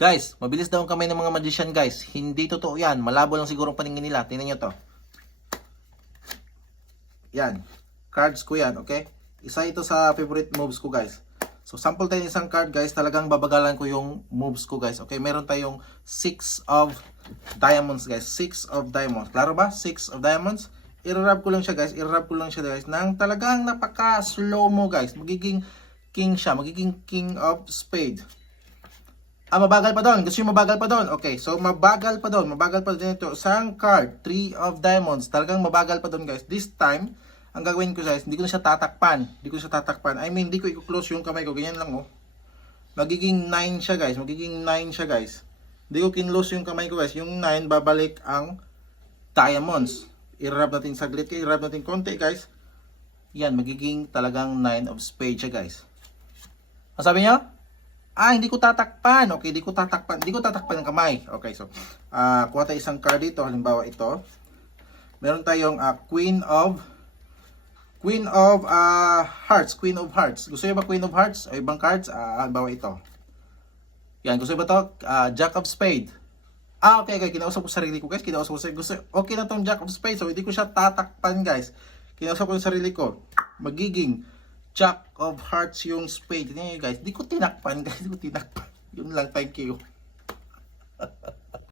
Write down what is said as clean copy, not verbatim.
Guys, mabilis daw ang kamay ng mga magician guys. Hindi totoo yan. Malabo lang siguro ang paningin nila. Tingnan nyo to. Yan. Cards ko yan, okay? Isa ito sa favorite moves ko guys. So sample tayo ng isang card guys. Talagang babagalan ko yung moves ko guys. Okay, meron tayong 6 of diamonds guys. 6 of diamonds. Klaro ba? 6 of diamonds. I-rub ko lang siya guys. I-rub ko lang siya guys. Nang talagang napaka-slow mo guys. Magiging king siya. Magiging king of spade. Mabagal pa doon. Gusto nyo mabagal pa doon? Okay, so mabagal pa doon. Mabagal pa doon ito. Isang card, 3 of diamonds. Talagang mabagal pa doon guys. This time, ang gagawin ko guys, hindi ko na siya tatakpan. Hindi ko siya tatakpan. I mean, hindi ko i-close yung kamay ko. Ganyan lang oh. Magiging 9 siya guys. Magiging 9 siya guys. Hindi ko kinlose yung kamay ko guys. Yung 9, babalik ang diamonds. I-rub natin saglit. I-rub natin konti guys. Yan, magiging talagang 9 of spades siya guys. Ang sabi niya? Hindi ko tatakpan. Okay, hindi ko tatakpan. Hindi ko tatakpan ng kamay. Okay, so kuha tayo isang card dito, halimbawa ito. Meron tayong Queen of Hearts, Queen of Hearts. Gusto niyo ba Queen of Hearts o ibang cards? Halimbawa ito. Yan, gusto niyo ba to? Jack of Spade. Okay, kinausap ko sarili ko, guys. Kinausap ko gusto. Okay na tong Jack of Spade, so hindi ko siya tatakpan, guys. Kinausap ko yung sarili ko. Magiging Jack of Hearts yung spade. Tingnan nyo guys. Di ko tinakpan guys. Di ko tinakpan. Yun lang. Thank you.